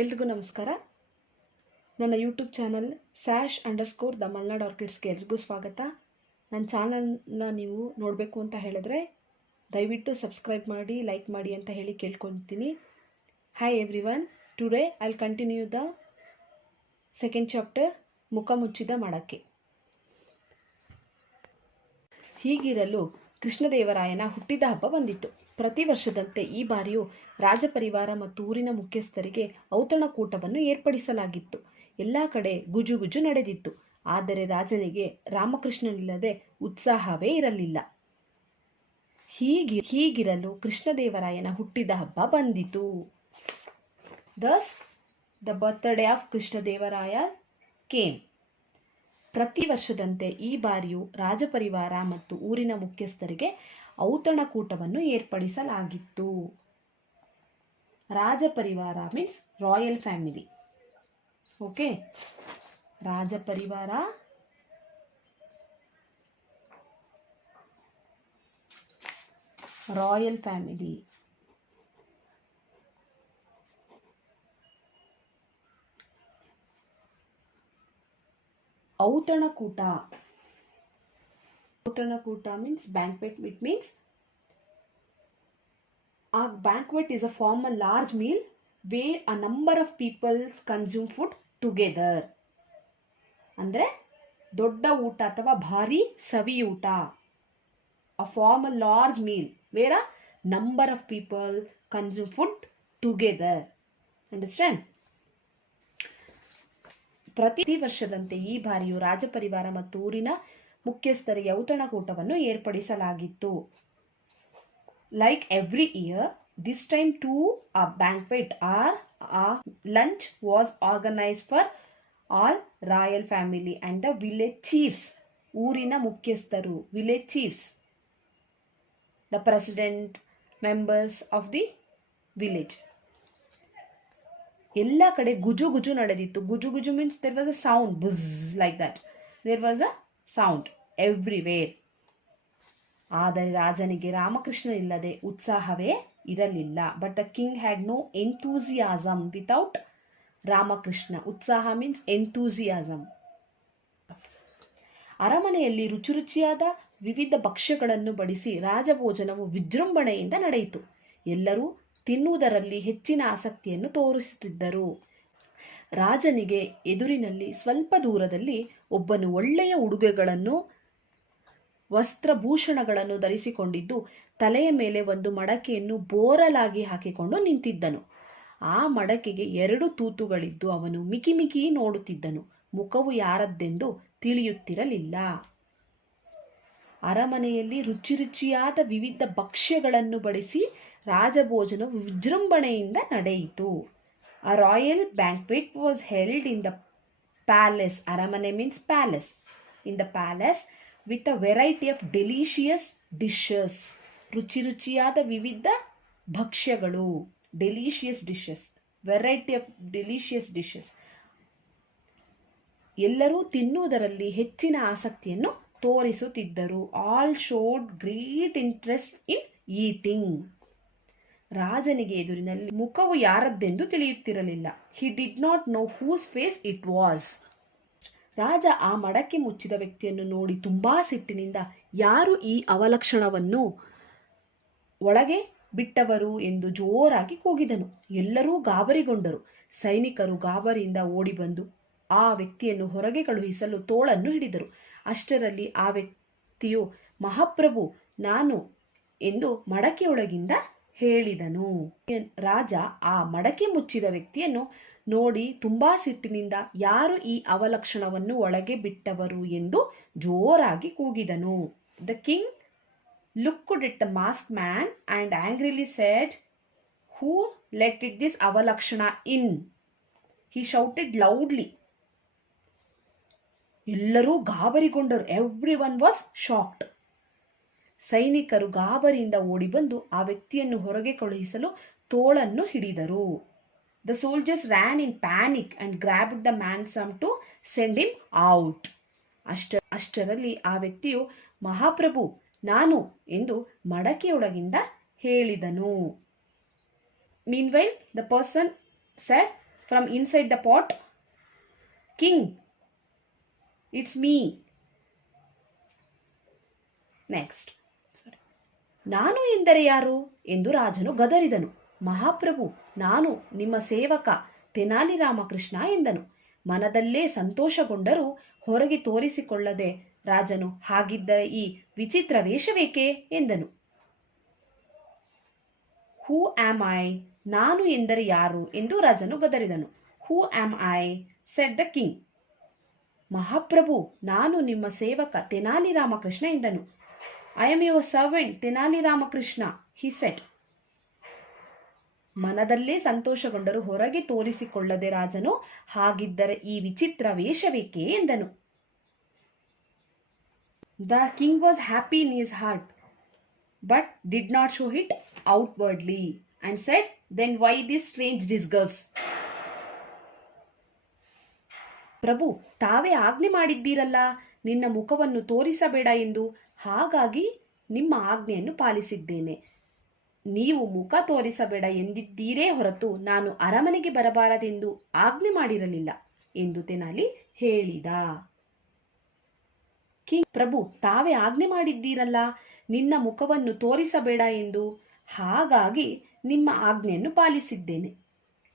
ಎಲ್ರಿಗೂ ನಮಸ್ಕಾರ. ನನ್ನ ಯೂಟ್ಯೂಬ್ ಚಾನಲ್ _ದ ಮಲ್ನಾಡ್ ಆರ್ಕಿಡ್ಸ್ಗೆ ಎಲ್ರಿಗೂ ಸ್ವಾಗತ. ನನ್ನ ಚಾನಲ್ನ ನೀವು ನೋಡಬೇಕು ಅಂತ ಹೇಳಿದ್ರೆ ದಯವಿಟ್ಟು ಸಬ್ಸ್ಕ್ರೈಬ್ ಮಾಡಿ, ಲೈಕ್ ಮಾಡಿ ಅಂತ ಹೇಳಿ ಕೇಳ್ಕೊತೀನಿ. Hi everyone, today I will continue the second chapter, ಮುಖ ಮುಚ್ಚಿದ ಮಡಕೆ. ಹೀಗಿರಲು ಕೃಷ್ಣದೇವರಾಯನ ಹುಟ್ಟಿದ ಹಬ್ಬ ಬಂದಿತ್ತು. ಪ್ರತಿ ವರ್ಷದಂತೆ ಈ ಬಾರಿಯೂ ರಾಜಪರಿವಾರ ಮತ್ತು ಊರಿನ ಮುಖ್ಯಸ್ಥರಿಗೆ ಔತಣಕೂಟವನ್ನು ಏರ್ಪಡಿಸಲಾಗಿತ್ತು. ಎಲ್ಲ ಕಡೆ ಗುಜುಗುಜು ನಡೆದಿತ್ತು. ಆದರೆ ರಾಜನಿಗೆ ರಾಮಕೃಷ್ಣನಿಲ್ಲದೆ ಉತ್ಸಾಹವೇ ಇರಲಿಲ್ಲ. ಹೀಗಿರಲು ಕೃಷ್ಣದೇವರಾಯನ ಹುಟ್ಟಿದ ಹಬ್ಬ ಬಂದಿತು. Thus the birthday of Krishnadevaraya came. ಪ್ರತಿ ವರ್ಷದಂತೆ ಈ ಬಾರಿಯೂ ರಾಜಪರಿವಾರ ಮತ್ತು ಊರಿನ ಮುಖ್ಯಸ್ಥರಿಗೆ ಔತಣಕೂಟವನ್ನು ಏರ್ಪಡಿಸಲಾಗಿತ್ತು. ರಾಜಪರಿವಾರ ಮೀನ್ಸ್ ರಾಯಲ್ ಫ್ಯಾಮಿಲಿ. ಓಕೆ, ರಾಜಪರಿವಾರ ರಾಯಲ್ ಫ್ಯಾಮಿಲಿ. ಔತಣಕೂಟ means banquet. It means a banquet is a formal large meal where a number of people consume food together. ಅಂದ್ರೆ ದೊಡ್ಡ ಊಟ ಅಥವಾ ಭಾರಿ ಸವಿಯೂಟ. A formal large meal where a number of people consume food together. Understand? ಪ್ರತಿ ವರ್ಷದಂತೆ ಈ ಬಾರಿಯೂ ರಾಜಪರಿವಾರ ಮತ್ತು ಊರಿನ ಮುಖ್ಯಸ್ಥರಿಗೆ ಔತಣಕೂಟವನ್ನು ಏರ್ಪಡಿಸಲಾಗಿತ್ತು. Like every year, this time too a banquet or a lunch was organized for all royal family and the village chiefs. ಊರಿನ ಮುಖ್ಯಸ್ಥರು, village chiefs, the president, members of the village. ಎಲ್ಲ ಕಡೆ ಗುಜುಗುಜು ನಡೆದಿತ್ತು. ಗುಜುಗುಜು means there was a sound, buzz, like that. There was a sound everywhere. ಆದರೆ ರಾಜನಿಗೆ ರಾಮಕೃಷ್ಣ ಇಲ್ಲದೆ ಉತ್ಸಾಹವೇ ಇರಲಿಲ್ಲ. But the king had no enthusiasm without Ramakrishna. ಉತ್ಸಾಹ ಮೀನ್ಸ್ ಎಂಥೂಸಿಯಾಸಮ್. ಅರಮನೆಯಲ್ಲಿ ರುಚಿಯಾದ ವಿವಿಧ ಭಕ್ಷ್ಯಗಳನ್ನು ಬಡಿಸಿ ರಾಜಭೋಜನವು ವಿಜೃಂಭಣೆಯಿಂದ ನಡೆಯಿತು. ಎಲ್ಲರೂ ತಿನ್ನುವುದರಲ್ಲಿ ಹೆಚ್ಚಿನ ಆಸಕ್ತಿಯನ್ನು ತೋರಿಸುತ್ತಿದ್ದರು. ರಾಜನಿಗೆ ಎದುರಿನಲ್ಲಿ ಸ್ವಲ್ಪ ದೂರದಲ್ಲಿ ಒಬ್ಬನು ಒಳ್ಳೆಯ ಉಡುಗೆಗಳನ್ನು, ವಸ್ತ್ರಭೂಷಣಗಳನ್ನು ಧರಿಸಿಕೊಂಡಿದ್ದು ತಲೆಯ ಮೇಲೆ ಒಂದು ಮಡಕೆಯನ್ನು ಬೋರಲಾಗಿ ಹಾಕಿಕೊಂಡು ನಿಂತಿದ್ದನು. ಆ ಮಡಕೆಗೆ 2 ತೂತುಗಳಿದ್ದು ಅವನು ಮಿಕಿ ನೋಡುತ್ತಿದ್ದನು. ಮುಖವು ಯಾರದ್ದೆಂದು ತಿಳಿಯುತ್ತಿರಲಿಲ್ಲ. ಅರಮನೆಯಲ್ಲಿ ರುಚಿಯಾದ ವಿವಿಧ ಭಕ್ಷ್ಯಗಳನ್ನು ಬಡಿಸಿ ರಾಜಭೋಜನವು ವಿಜೃಂಭಣೆಯಿಂದ ನಡೆಯಿತು. A royal banquet was held in the palace. ಅರಮನೆ means palace. In the palace with a variety of delicious dishes. ರುಚಿಯಾದ ವಿವಿಧ ಭಕ್ಷ್ಯಗಳು, delicious dishes, variety of delicious dishes. ಎಲ್ಲರೂ ತಿನ್ನುವುದರಲ್ಲಿ ಹೆಚ್ಚಿನ ಆಸಕ್ತಿಯನ್ನು ತೋರಿಸುತ್ತಿದ್ದರು. All showed great interest in eating. ರಾಜನಿಗೆ ಎದುರಿನಲ್ಲಿ ಮುಖವು ಯಾರದ್ದೆಂದು ತಿಳಿಯುತ್ತಿರಲಿಲ್ಲ. He did not know whose face it was. ರಾಜ ಆ ಮಡಕೆ ಮುಚ್ಚಿದ ವ್ಯಕ್ತಿಯನ್ನು ನೋಡಿ ತುಂಬಾ ಸಿಟ್ಟಿನಿಂದ ಯಾರು ಈ ಅವಲಕ್ಷಣವನ್ನು ಒಳಗೆ ಬಿಟ್ಟವರು ಎಂದು ಜೋರಾಗಿ ಕೂಗಿದನು. ಎಲ್ಲರೂ ಗಾಬರಿಗೊಂಡರು. ಸೈನಿಕರು ಗಾಬರಿಯಿಂದ ಓಡಿ ಬಂದು ಆ ವ್ಯಕ್ತಿಯನ್ನು ಹೊರಗೆ ಕಳುಹಿಸಲು ತೋಳನ್ನು ಹಿಡಿದರು. ಅಷ್ಟರಲ್ಲಿ ಆ ವ್ಯಕ್ತಿಯು ಮಹಾಪ್ರಭು ನಾನು ಎಂದು ಮಡಕೆಯೊಳಗಿಂದ ಹೇಳಿದನು. ರಾಜ ಆ ಮಡಕೆ ಮುಚ್ಚಿದ ವ್ಯಕ್ತಿಯನ್ನು ನೋಡಿ ತುಂಬಾ ಸಿಟ್ಟಿನಿಂದ ಯಾರು ಈ ಅವಲಕ್ಷಣವನ್ನು ಒಳಗೆ ಬಿಟ್ಟವರು ಎಂದು ಜೋರಾಗಿ ಕೂಗಿದನು. The king looked at the masked man and angrily said, "Who let this avalakshana in?" He shouted loudly. ಎಲ್ಲರೂ ಗಾಬರಿಗೊಂಡರು. Everyone was shocked. ಸೈನಿಕರು ಗಾಬರಿಯಿಂದ ಓಡಿ ಬಂದು ಆ ವ್ಯಕ್ತಿಯನ್ನು ಹೊರಗೆ ಕಳುಹಿಸಲು ತೋಳನ್ನು ಹಿಡಿದರು. The soldiers ran in panic and grabbed the ransom to send him out. ಅಷ್ಟರಲ್ಲಿ ಆ ವ್ಯಕ್ತಿಯು ಮಹಾಪ್ರಭು ನಾನು ಎಂದು ಮಡಕೆಯೊಳಗಿಂದ ಹೇಳಿದನು. Meanwhile, the person said, from inside the pot? King, it's me. Next, ನಾನು ಎಂದರೆ ಯಾರು ಎಂದು ರಾಜನು ಗದರಿದನು. ಮಹಾಪ್ರಭು, ನಾನು ನಿಮ್ಮ ಸೇವಕ ತೆನಾಲಿ ರಾಮಕೃಷ್ಣ ಎಂದನು. ಮನದಲ್ಲೇ ಸಂತೋಷಗೊಂಡರೂ ಹೊರಗೆ ತೋರಿಸಿಕೊಳ್ಳದೆ ರಾಜನು, ಹಾಗಿದ್ದರೆ ಈ ವಿಚಿತ್ರ ವೇಷವೇಕೆ ಎಂದನು. ಹೂ ಆಮ್ ಐ, ನಾನು ಎಂದರೆ ಯಾರು ಎಂದು ರಾಜನು ಗದರಿದನು. Who am I, said the king. ಮಹಾಪ್ರಭು, ನಾನು ನಿಮ್ಮ ಸೇವಕ ತೆನಾಲಿ ರಾಮಕೃಷ್ಣ ಎಂದನು. I am your servant Tenali Ramakrishna, he said. ಮನದಲ್ಲೇ ಸಂತೋಷಗೊಂಡರು ಹೊರಗೆ ತೋರಿಸಿಕೊಳ್ಳದೆ ರಾಜನು, ಹಾಗಿದ್ದರೆ ಈ ವಿಚಿತ್ರ ವೇಷವೇಕೆ ಎಂದನು. The king was happy in his heart but did not show it outwardly and said, then why this strange disguise? ಪ್ರಭು, ತಾವೇ ಆಜ್ಞೆ ಮಾಡಿದ್ದೀರಲ್ಲ ನಿನ್ನ ಮುಖವನ್ನು ತೋರಿಸಬೇಡ ಎಂದು, ಹಾಗಾಗಿ ನಿಮ್ಮ ಆಜ್ಞೆಯನ್ನು ಪಾಲಿಸಿದ್ದೇನೆ. ನೀವು ಮುಖ ತೋರಿಸಬೇಡ ಎಂದಿದ್ದೀರೇ ಹೊರತು ನಾನು ಅರಮನೆಗೆ ಬರಬಾರದೆಂದು ಆಜ್ಞೆ ಮಾಡಿರಲಿಲ್ಲ ಎಂದು ತೆನಾಲಿ ಹೇಳಿದ. ಕಿಂಗ್, ಪ್ರಭು, ತಾವೇ ಆಜ್ಞೆ ಮಾಡಿದ್ದೀರಲ್ಲ ನಿನ್ನ ಮುಖವನ್ನು ತೋರಿಸಬೇಡ ಎಂದು, ಹಾಗಾಗಿ ನಿಮ್ಮ ಆಜ್ಞೆಯನ್ನು ಪಾಲಿಸಿದ್ದೇನೆ.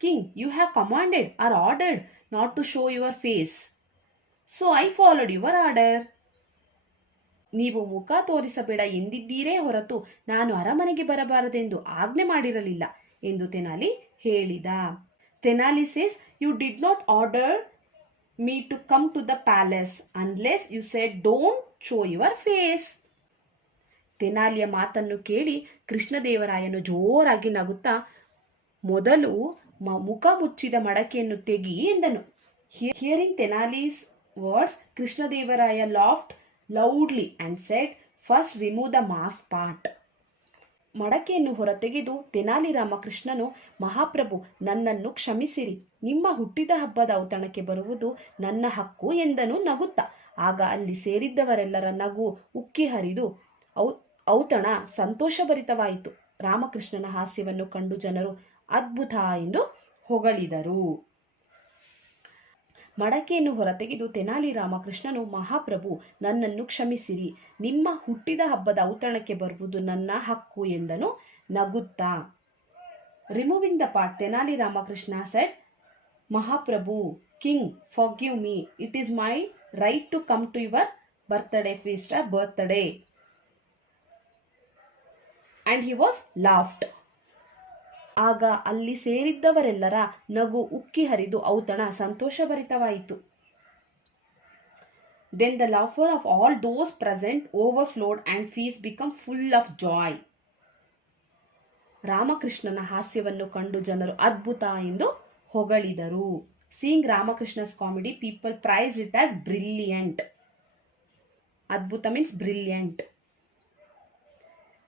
King, you have commanded or ordered not to show your face, so I followed your order. ನೀವು ಮುಖ ತೋರಿಸಬೇಡ ಎಂದಿದ್ದೀರೇ ಹೊರತು ನಾನು ಅರಮನೆಗೆ ಬರಬಾರದೆಂದು ಆಜ್ಞೆ ಮಾಡಿರಲಿಲ್ಲ ಎಂದು ತೆನಾಲಿ ಹೇಳಿದ. Tenali says, you did not order me to come to the palace unless you said don't show your face. ತೆನಾಲಿಯ ಮಾತನ್ನು ಕೇಳಿ ಕೃಷ್ಣದೇವರಾಯನು ಜೋರಾಗಿ ನಗುತ್ತಾ, ಮೊದಲು ಮುಖ ಮುಚ್ಚಿದ ಮಡಕೆಯನ್ನು ತೆಗಿ ಎಂದನು. Hearing Tenali's words, Krishnadevaraya laughed loudly and said, first remove the mask part. ಮಡಕೆಯನ್ನು ಹೊರತೆಗೆದು ತೆನಾಲಿ ರಾಮಕೃಷ್ಣನು, ಮಹಾಪ್ರಭು, ನನ್ನನ್ನು ಕ್ಷಮಿಸಿರಿ, ನಿಮ್ಮ ಹುಟ್ಟಿದ ಹಬ್ಬದ ಔತಣಕ್ಕೆ ಬರುವುದು ನನ್ನ ಹಕ್ಕು ಎಂದನು ನಗುತ್ತಾ. ಆಗ ಅಲ್ಲಿ ಸೇರಿದ್ದವರೆಲ್ಲರ ನಗು ಉಕ್ಕಿ ಹರಿದು ಔತಣ ಸಂತೋಷಭರಿತವಾಯಿತು. ರಾಮಕೃಷ್ಣನ ಹಾಸ್ಯವನ್ನು ಕಂಡು ಜನರು ಅದ್ಭುತ ಎಂದು ಹೊಗಳಿದರು. ಮಡಕೆಯನ್ನು ಹೊರತೆಗೆದು ತೆನಾಲಿ ರಾಮಕೃಷ್ಣನು, ಮಹಾಪ್ರಭು, ನನ್ನನ್ನು ಕ್ಷಮಿಸಿರಿ, ನಿಮ್ಮ ಹುಟ್ಟಿದ ಹಬ್ಬದ ಔತಣಕ್ಕೆ ಬರುವುದು ನನ್ನ ಹಕ್ಕು ಎಂದನು ನಗುತ್ತಾ. Removing the part, Tenali Ramakrishna said, ಮಹಾಪ್ರಭು, king, forgive me, it is my right to come to your birthday feast birthday. And he was laughed. ಆಗ ಅಲ್ಲಿ ಸೇರಿದ್ದವರೆಲ್ಲರ ನಗು ಉಕ್ಕಿ ಹರಿದು ಔತಣ ಸಂತೋಷಭರಿತವಾಯಿತು. Then the laughter of all those present overflowed and feast became full of joy. ರಾಮಕೃಷ್ಣನ ಹಾಸ್ಯವನ್ನು ಕಂಡು ಜನರು ಅದ್ಭುತ ಎಂದು ಹೊಗಳಿದರು. Seeing Ramakrishna's comedy, people praised it as brilliant. ಅದ್ಭುತ means brilliant.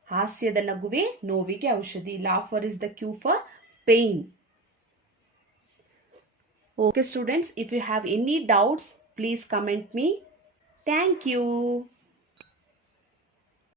ಹಾಸ್ಯದ ನಗುವೆ ನೋವಿಗೆ ಔಷಧಿ. Laughter is the cure for pain. Okay students, if you have any doubts, please comment me. Thank you.